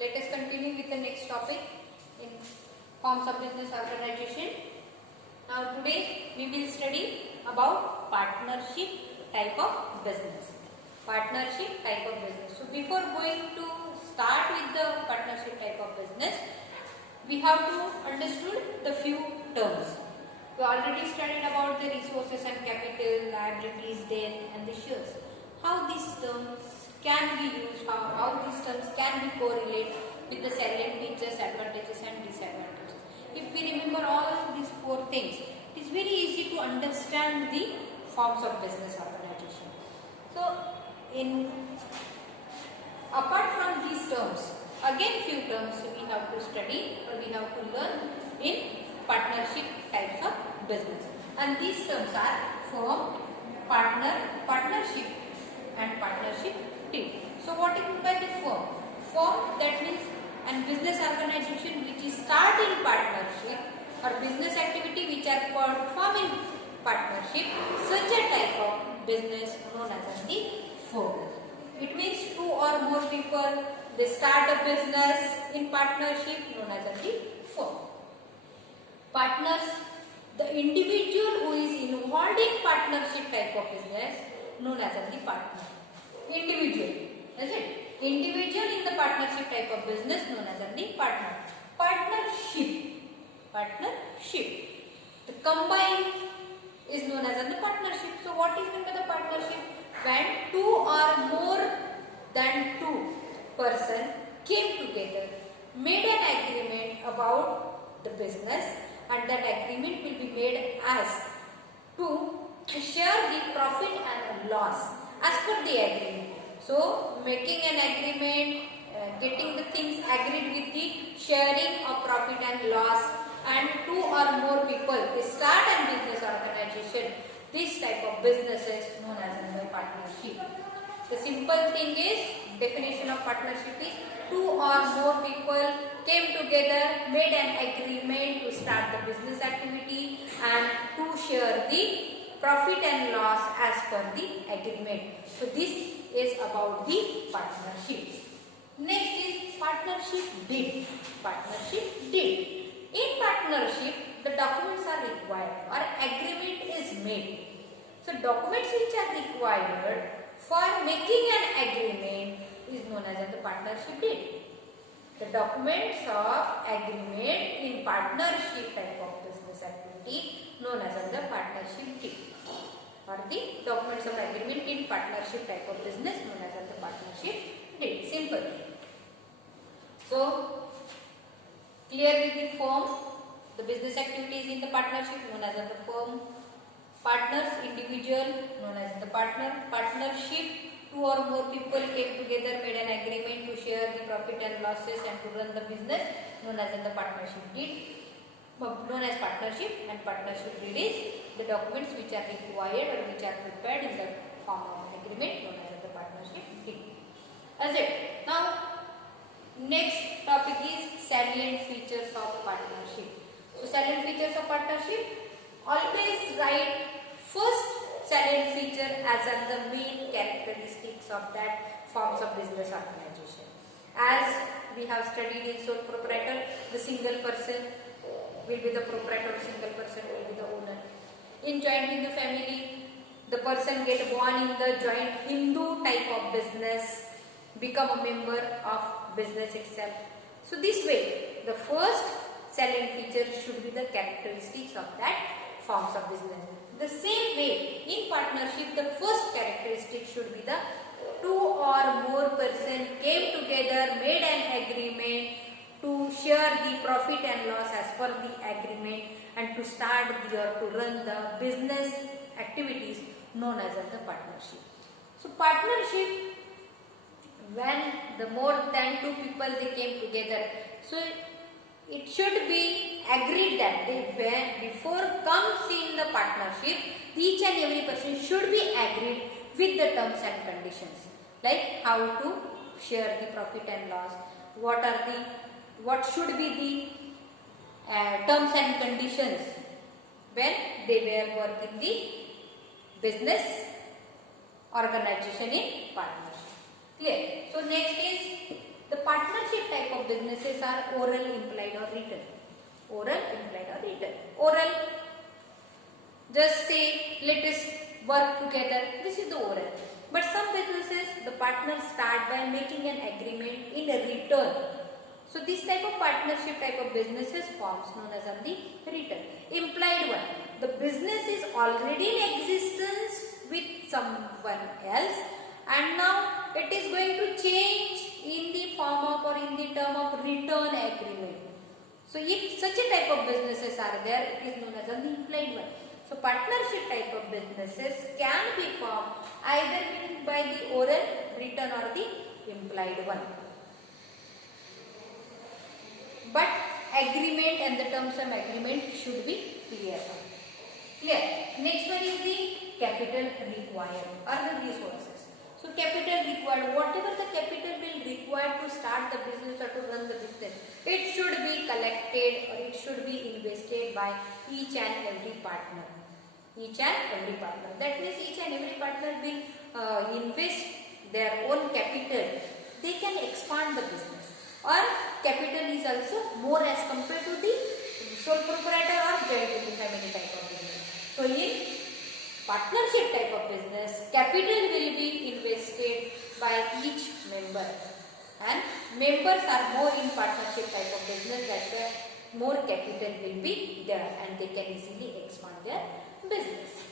let us continue with the next topic in forms of business organization. Now today we will study about partnership type of business. Partnership type of business. So before going to start with the partnership type of business, we have to understood the few terms. We already studied about the resources and capital, liabilities, debt and the shares. How these terms can be used, how these terms can be correlated with the salient features, advantages and disadvantages. If we remember all of these four things, it is very easy to understand the forms of business organization. So, apart from these terms, again few terms we have to study or we have to learn in partnership types of business. And these terms are firm, partner, partnership and partnership team. So what is meant by the firm? Firm, that means a business organization which is start in partnership or business activity which are performed in partnership, such a type of business known as the firm. It means two or more people, they start a business in partnership known as the firm. Partners, the individual who is involved in partnership type of business known as the partner. Individual, is it? Individual in the partnership type of business known as the partner. Partnership. Partnership. The combined is known as the partnership. So what is meant by the partnership? When two or more than two persons came together, made an agreement about the business, and that agreement will be made as to share the profit and loss as per the agreement. So making an agreement, getting the things agreed with the sharing of profit and loss, and two or more people they start a business organization. This type of business is known as a partnership. The simple thing is, definition of partnership is two or more people came together, made an agreement to start the business activity and to share the profit and loss as per the agreement. So this is about the partnership. Next is partnership deed. Partnership deed. In partnership, the documents are required or agreement is made. So documents which are required for making an agreement is known as the partnership deed. The documents of agreement in partnership type of business activity known as the partnership deed, or the documents of agreement in partnership type of business known as the partnership deed. Simple. So clear with the firm, the business activities in the partnership known as the firm. Partners, individual known as the partner. Partnership, two or more people came together, made an agreement to share the profit and losses and to run the business known as the partnership deed. Known as partnership, and partnership deed is the documents which are required or which are prepared in the form of agreement known as the partnership deed. That's it. Now next topic is salient features of partnership. So salient features of partnership, always write first salient feature as the main characteristics of that forms of business organization. As we have studied in sole proprietor, the single person will be the proprietor, single person will be the owner. In joint Hindu family, the person get born in the joint Hindu type of business, become a member of business itself. So this way, the first salient feature should be the characteristics of that forms of business. The same way, in partnership, the first characteristic should be the two or more persons came together, made an agreement to share the profit and loss as per the agreement and to start or to run the business activities known as the partnership. So partnership, when the more than two people they came together, so it should be agreed that before comes in the partnership, each and every person should be agreed with the terms and conditions, like how to share the profit and loss, what should be the terms and conditions when they were working the business organization in partnership. Clear? So next is the partnership type of businesses are oral, implied or written. Oral, implied or written. Oral, just say let us work together. This is the oral. But some businesses, the partners start by making an agreement in a return. So this type of partnership type of businesses forms known as the written. Implied one, the business is already in existence with someone else and now it is going to change in the form of or in the term of return agreement. So if such a type of businesses are there, it is known as the implied one. So partnership type of businesses can be formed either by the oral, written or the implied one. But agreement and the terms of agreement should be clear. Clear. Next one is the capital required or the resources. So capital required, whatever the capital will require to start the business or to run the business, it should be collected or it should be invested by each and every partner. Each and every partner. That means each and every partner will invest their own capital. They can expand the business. Or capital is also more as compared to the sole proprietor or joint family type of business. So in partnership type of business, capital will be invested by each member. And members are more in partnership type of business, that's why more capital will be there and they can easily expand their business.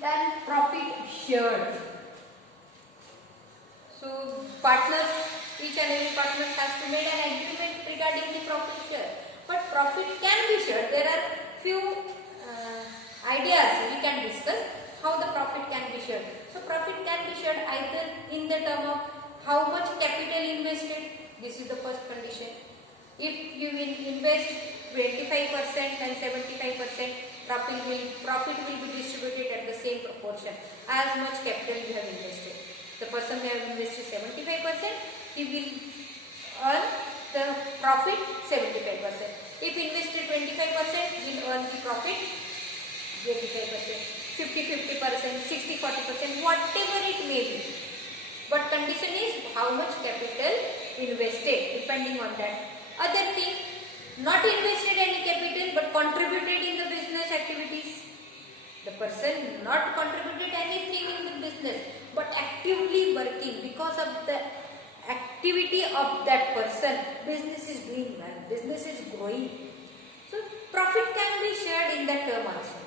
Then profit shared. So partners, each and every partner has to make an agreement regarding the profit share. But profit can be shared. There are few ideas we can discuss how the profit can be shared. So profit can be shared either in the term of how much capital invested. This is the first condition. If you will invest 25% and 75%, profit will be distributed at the same proportion as much capital you have invested. The person who have invested 75%, he will earn the profit 75%. If invested 25%, he will earn the profit 85%, 50-50%, 60-40%, whatever it may be. But condition is how much capital invested, depending on that. Other thing, not invested any capital but contributed in the business activities. The person not contributed anything in the business but actively working because of the activity of that person. Business is doing well, business is growing. So profit can be shared in that term also.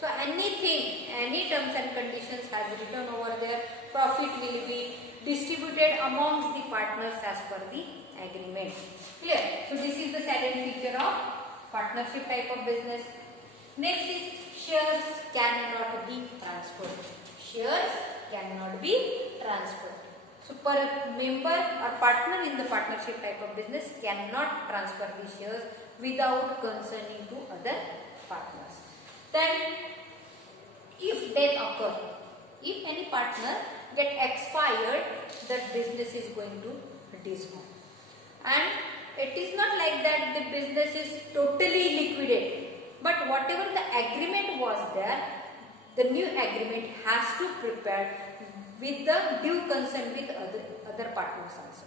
So anything, any terms and conditions has written over there, profit will be distributed amongst the partners as per the agreement. Clear? So this is the second feature of partnership type of business. Next is shares cannot be transferred. Shares cannot be transferred. So per member or partner in the partnership type of business cannot transfer the shares without concerning to other partners. Then if death occur, if any partner get expired, that business is going to dissolve. And it is not like that the business is totally liquidated. But whatever the agreement was there, the new agreement has to prepare with the due consent with other partners also.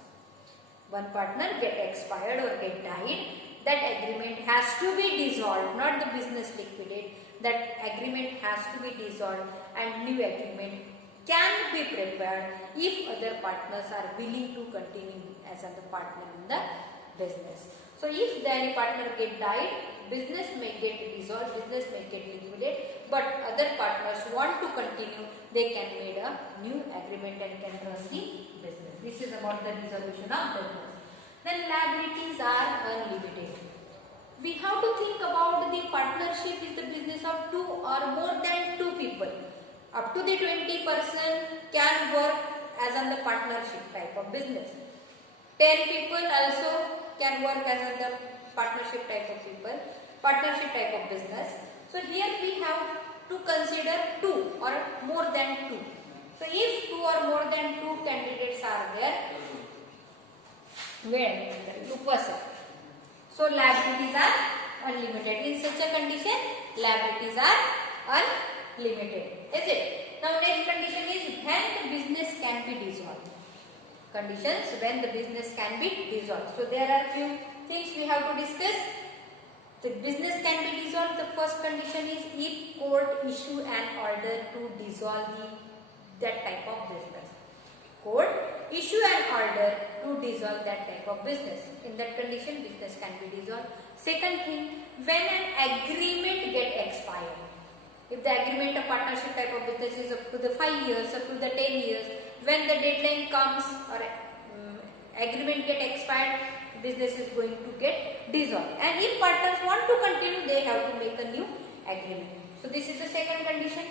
One partner get expired or get died, that agreement has to be dissolved, not the business liquidate. That agreement has to be dissolved and new agreement can be prepared if other partners are willing to continue as a partner in the business. So if any partner get died, business may get dissolved, business may get liquidated, but other partners want to continue, they can make a new agreement and can run the business. This is about the dissolution of business. Then liabilities are unlimited. We have to think about the partnership is the business of two or more than two people. Up to the 20 person can work as on the partnership type of business. 10 people also can work as on the partnership type of people, partnership type of business. So here we have to consider two or more than two. So if two or more than two candidates are there, where two person. So liabilities are unlimited. In such a condition, liabilities are unlimited. Is it? Now next condition is when the business can be dissolved. conditions when the business can be dissolved. So there are few things we have to discuss. The business can be dissolved. The first condition is if court issue an order to dissolve that type of business. Court issue an order to dissolve that type of business. In that condition, business can be dissolved. Second thing, when an agreement get expired. If the agreement of partnership type of business is up to the 5 years, up to the 10 years, when the deadline comes or agreement get expired, business is going to get dissolved. And if partners want to continue, they have to make a new agreement. So this is the second condition.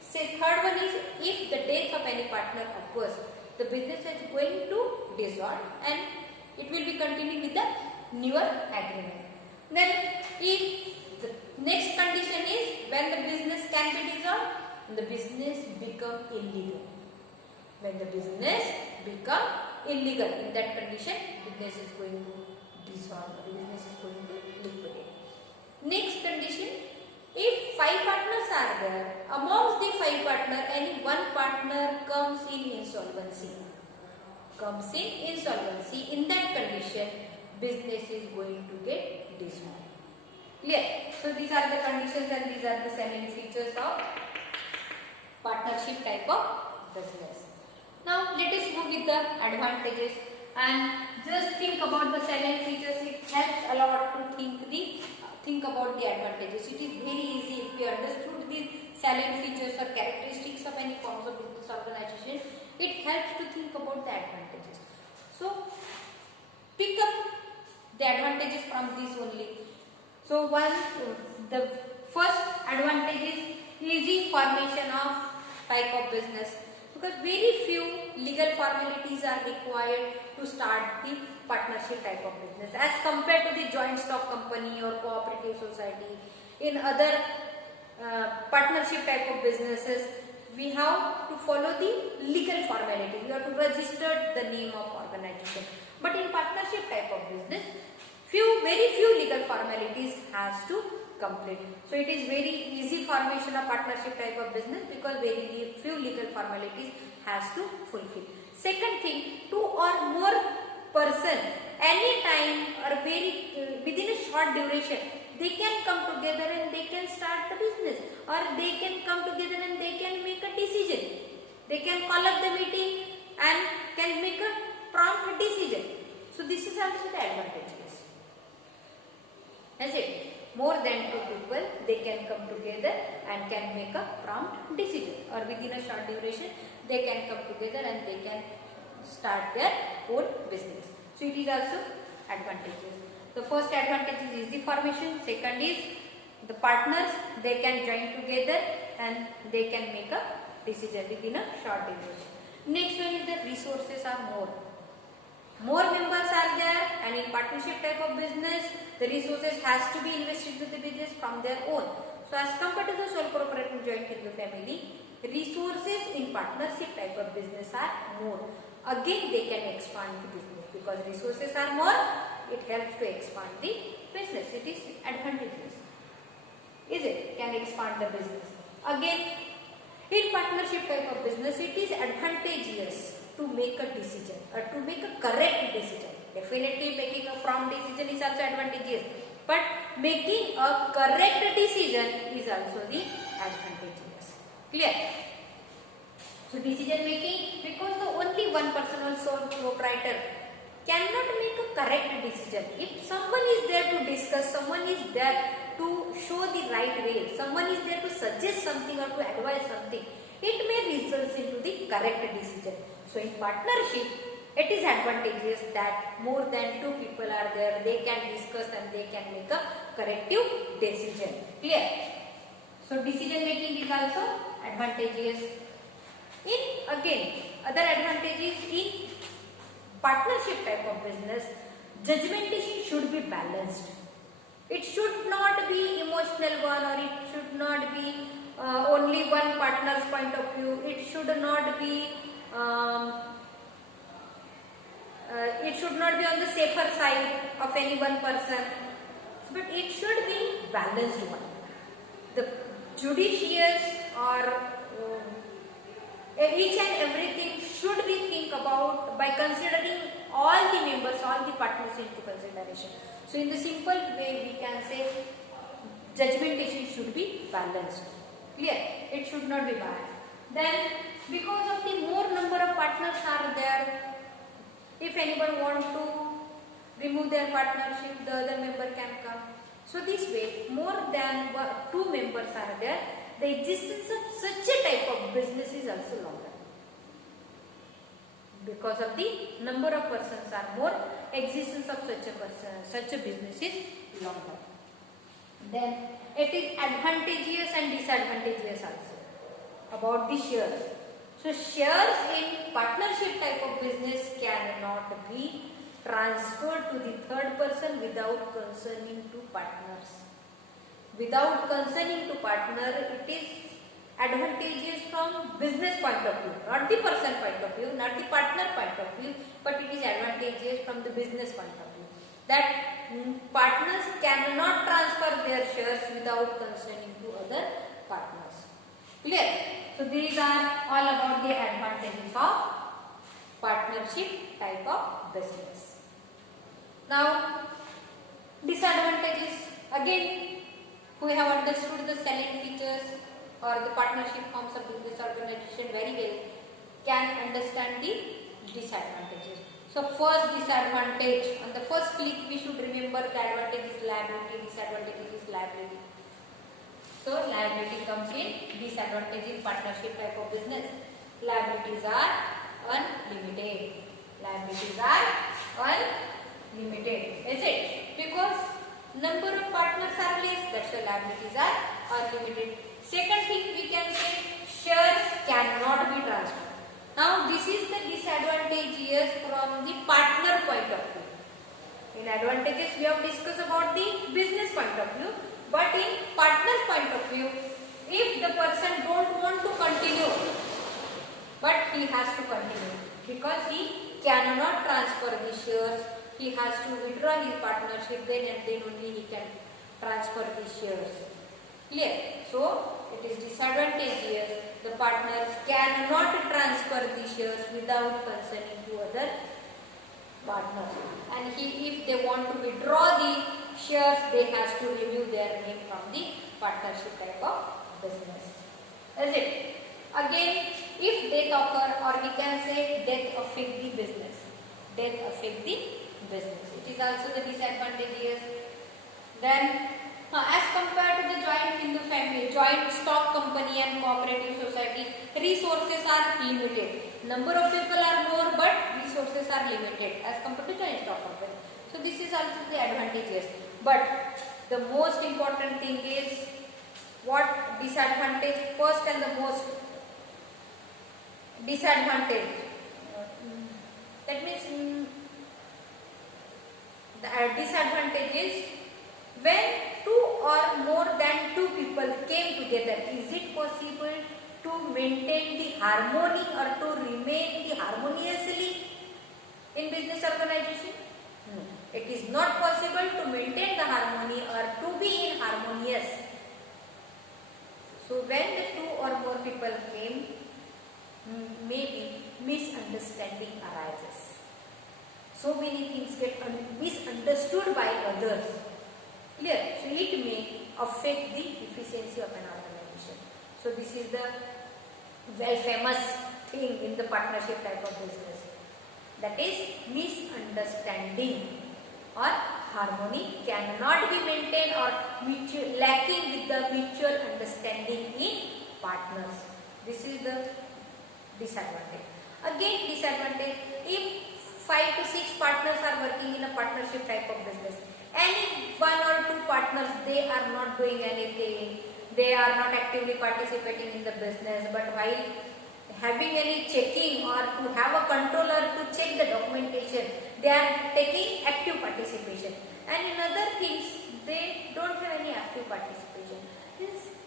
Third one is if the death of any partner occurs, the business is going to dissolve and it will be continuing with the newer agreement. Then if the next condition is when the business can be dissolved, the business become illegal. When the business become illegal, in that condition, business is going to dissolve, the business is going to liquidate. Next condition, if 5 partners are there, amongst the 5 partners, any one partner comes in insolvency. In that condition, business is going to get dissolved. Clear? So these are the conditions and these are the salient features of partnership type of business. Now let us move with the advantages and just think about the salient features. It helps a lot to think about the advantages. It is very easy if we understood the salient features or characteristics of any forms of business organization. It helps to think about the advantages. So pick up the advantages from this only. So the first advantage is easy formation of type of business, because very few legal formalities are required to start the partnership type of business as compared to the joint stock company or cooperative society. In other partnership type of businesses, we have to follow the legal formality. We have to register the name of organization. But in partnership type of business, very few legal formalities has to complete. So it is very easy formation of partnership type of business because very few legal formalities has to fulfill. Second thing, 2 or more person any time or within a short duration, they can come together and they can start the business, or they can come together and they can make a decision. They can call up the meeting and can make a prompt decision. So this is also the advantages. That's it. More than 2 people, they can come together and can make a prompt decision, or within a short duration, they can come together and they can start their own business. So it is also advantages. The first advantage is easy formation. Second is the partners, they can join together and they can make a decision within a short duration. Next one is the resources are more. More members are there, and in partnership type of business, the resources has to be invested with the business from their own. So as compared to the sole proprietor joint in the family, resources in partnership type of business are more. Again, they can expand the business because resources are more. It helps to expand the business. It is advantageous. Is it? Can expand the business. Again, in partnership type of business, it is advantageous to make a decision or to make a correct decision. Definitely making a prompt decision is also advantageous, but making a correct decision is also the advantageous. Clear? So decision making, because the only one person or sole proprietor cannot make a correct decision. If someone is there to discuss, someone is there to show the right way, someone is there to suggest something or to advise something, it may result into the correct decision. So in partnership, it is advantageous that more than 2 people are there, they can discuss and they can make a corrective decision. Clear? So decision making is also advantageous. Again, other advantages in partnership type of business, judgmentation should be balanced. It should not be emotional one, or it should not be only one partner's point of view. It should not be on the safer side of any one person, but it should be balanced one. The judicious or each and everything should we think about by considering all the members, all the partners into consideration. So in the simple way we can say judgmentation should be balanced. Clear? It should not be bad. Then because of the more number of partners are there, if anyone want to remove their partnership, the other member can come. So this way, more than two members are there, the existence of such a type of business is also longer. Because of the number of persons are more, existence of such a business is longer. Then it is advantageous and disadvantageous also about the shares. So shares in partnership type of business cannot be transferred to the third person without concerning to partners. Without concerning to partner, it is advantageous from business point of view, not the person point of view, not the partner point of view, but it is advantageous from the business point of view. That partners cannot transfer their shares without concerning to other partners. Clear? So these are all about the advantages of partnership type of business. Now, disadvantages. Again, we have understood the selling features or the partnership forms of business organization very well, can understand the disadvantages. So first disadvantage, on the first click we should remember the advantage is liability, disadvantage is liability. So liability comes in disadvantage in partnership type of business. Liabilities are unlimited. Liabilities are unlimited. Is it? Because number of partners are less, that's why liabilities are unlimited. Second thing we can say, shares cannot be transferred. Now this is the disadvantages from the partner point of view. In advantages we have discussed about the business point of view, but in partner's point of view, if the person don't want to continue, but he has to continue because he cannot transfer the shares, he has to withdraw his partnership, then and then only he can transfer the shares. Clear? So it is disadvantageous. The partners cannot transfer the shares without concerning to other partners. And if they want to withdraw the shares, they have to remove their name from the partnership type of business. Is it? Again, if death occur, or we can say death affect the business. Death affect the business. It is also the disadvantageous. Then as compared to the joint Hindu family, joint stock company and cooperative society, resources are limited. Number of people are more, but resources are limited as compared to joint stock company. So this is also the advantages. But the most important thing is what disadvantage first and the most disadvantage. That means the disadvantage is when two or more than two people came together, is it possible to maintain the harmony or to remain the harmoniously in business organization? No. It is not possible to maintain the harmony or to be in harmonious. So when the two or more people came, maybe misunderstanding arises. So many things get misunderstood by others. Clear? So it may affect the efficiency of an organization. So this is the well famous thing in the partnership type of business. That is misunderstanding or harmony cannot be maintained or lacking with the mutual understanding in partners. This is the disadvantage. Again disadvantage, if 5 to 6 partners are working in a partnership type of business, any one or two partners, they are not doing anything, they are not actively participating in the business, but while having any checking or to have a controller to check the documentation, they are taking active participation, and in other things they don't have any active participation.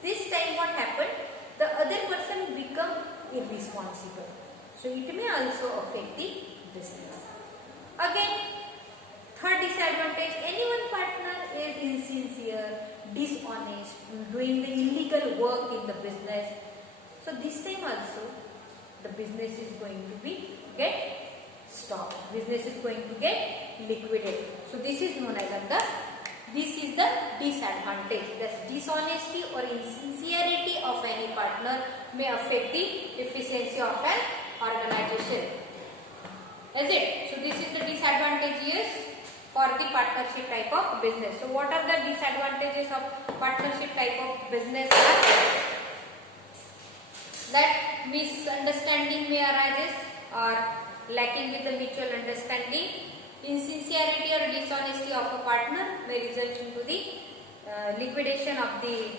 This time what happened, the other person become irresponsible, so it may also affect the business. Again, third disadvantage, any one partner is insincere, dishonest, doing the illegal work in the business. So this time also the business is going to be get stopped. Business is going to get liquidated. So this is known as this is the disadvantage. The dishonesty or insincerity of any partner may affect the efficiency of an organization. Is it? So this is the disadvantages for the partnership type of business. So what are the disadvantages of partnership type of business? That misunderstanding may arise or lacking with the mutual understanding. Insincerity or dishonesty of a partner may result into the liquidation of the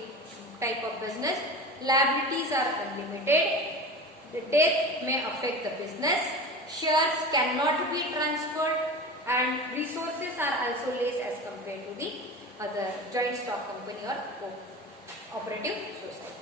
type of business. Liabilities are unlimited. The death may affect the business. Shares cannot be transferred, and resources are also less as compared to the other joint stock company or cooperative society.